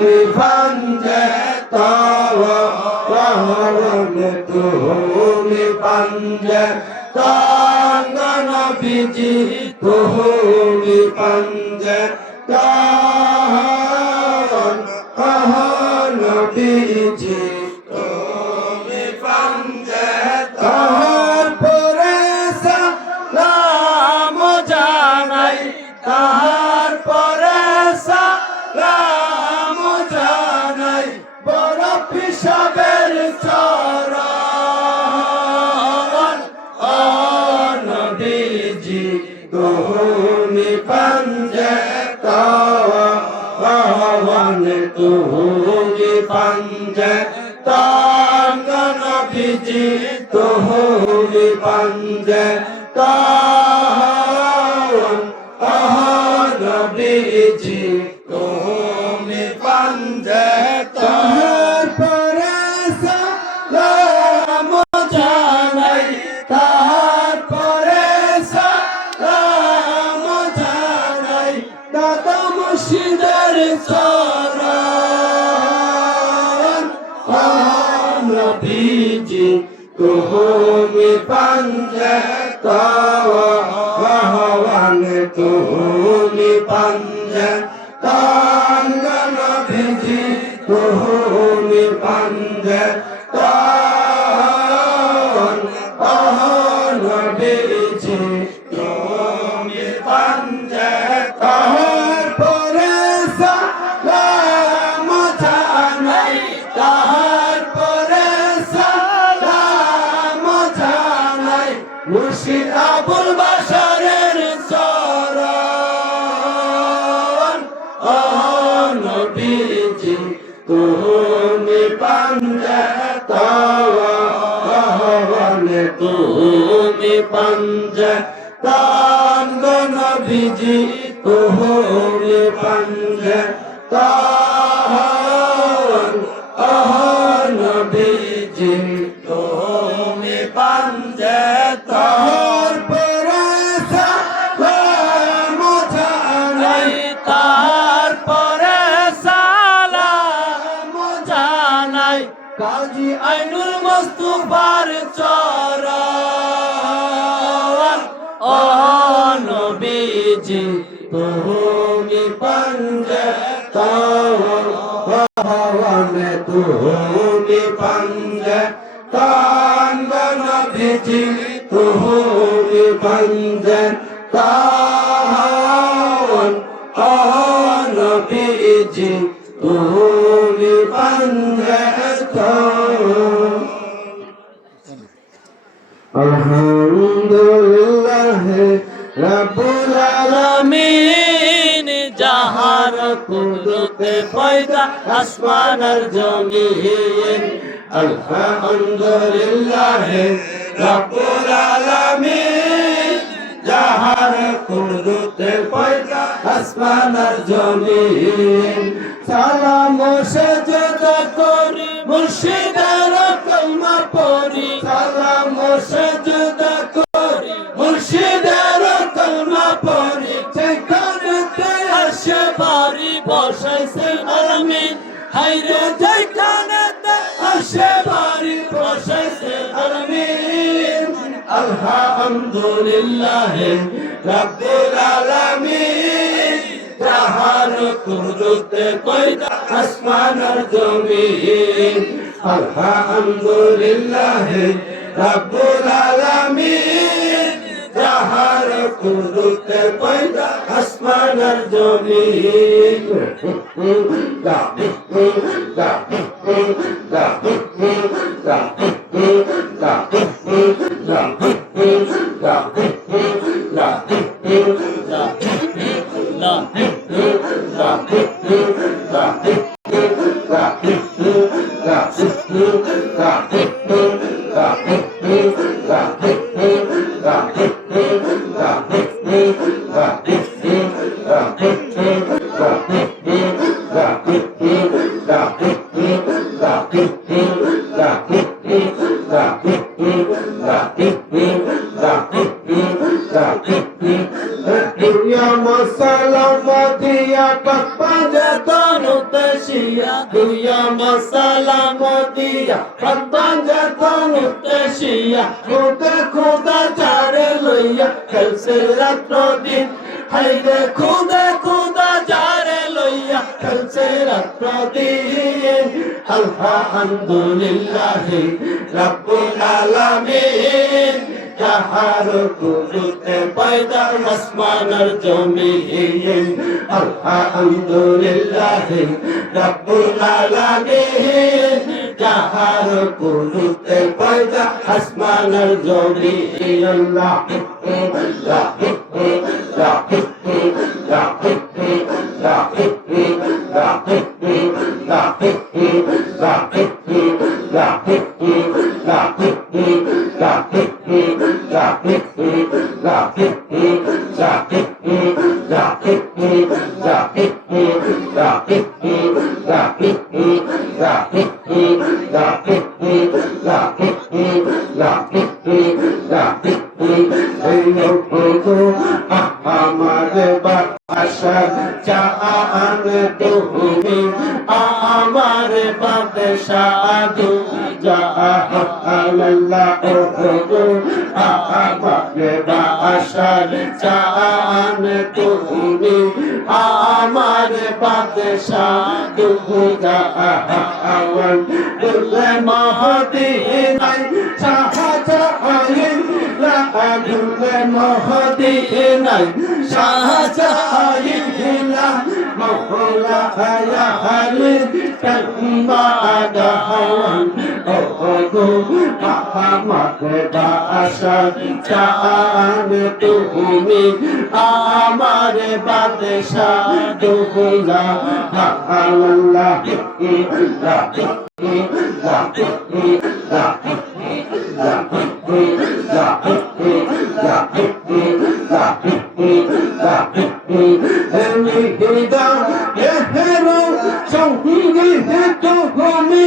তুমি পাঞ্জে তাওয়ান তুমি পাঞ্জে তাওয়ান নবীজি তুমি পাঞ্জে তাওয়ান নবীজি তুমি পাঞ্জে তাহার পরে সালাম জানাই তাহার পরে সালাম জানাই বড় পিসাবের চরণ নবীজি তুমি পাঞ্জে তাওয়ান তুমি পাঞ্জে তাওয়ান নবীজি তুমি পাঞ্জে তাওয়ান নবীজি তুমি পাঞ্জে তাহার পরে সালাম জানাই তাহার পরে সালাম জানাই দাদা মুর্শিদের চরণ নবীজি তুমি পাঞ্জে তাওয়ান তুমি পাঞ্জে তাওয়ান নবীজি তুমি পাঞ্জে তাওয়ান নবীজি তুমি পাঞ্জে তাহার পরে সালাম জানাই তাহার পরে সালাম জানাই মুর্শিদ আবুল বাশারের চরণ নবীজি তুমি পাঞ্জে তাওয়ান তুমি পাঞ্জে তাওয়ান নবীজি তুমি পাঞ্জে তাওয়ান নবীজি তুমি পাঞ্জে তাহার পরে সালাম জানাই তাহার পরে সালাম জানাই কাজী আইনুল মুস্তাফার চরণ নবীজি তুমি পাঞ্জে তাওয়ান তুমি পাঞ্জে তাওয়ান নবীজি তুমি পাঞ্জে তাওয়ান নবীজি তুমি পাঞ্জে আলহামদুলিল্লাহ রাব্বুল আলামিন যাহার কুদরতে পয়দা আসমান আর জমিন আলহামদুলিল্লাহ রাব্বুল আলামিন যাহার কুদরতে পয়দা আসমান আর জমিন সালাম সাজদা করি মুর্শিদের কলমা পড়ি সালাম সাজদা করি মুর্শিদের কলমা পড়ি যেখানেতে আসে বাড়ি বসাইছে আলামিন হায়রে যেখানেতে আসে বাড়ি বসাইছে আলামিন আলহামদুলিল্লাহ রাব্বুল আলামিন যাহার কুদরতে পয়দা আসমান আর জমিন আলহামদুলিল্লাহ রাব্বুল আলামিন যাহার কুদরতে পয়দা আসমান আর জমিন উদ্দেশিয়া দুইয়া মাসালাম দিয়া প্রত্যঞ্জন উদ্দেশিয়া খুদে খুদা চারে লইয়া খেলছে রাত্র দিন হাইরে খুদে খুদা চারে লইয়া খেলছে রাত্র দিন আলহামদুলিল্লাহ রাব্বুল আলামিন যাহার কুদরতে পয়দা আসমান আর জমিন আলহামদুলিল্লাহ রাব্বুল আলামিন যাহার কুদরতে পয়দা আসমান আর জমিন আল্লাহ আমাদের বাদশা জান তুমি আমার বাদশা দু জাহানাল্লাহ আমাদের বাদশা জান তুমি আমার বাদশা দু জাহান দুলে মহদিনায় শাহজাহান দুলে মহদিনায় শাহজাহান মহলা হায়ালি তম্বাদাহান ওগো আমাদের বাদশা জান তুমি আমার বাদশা দুলা আল্লাহ সঙ্গী তুমি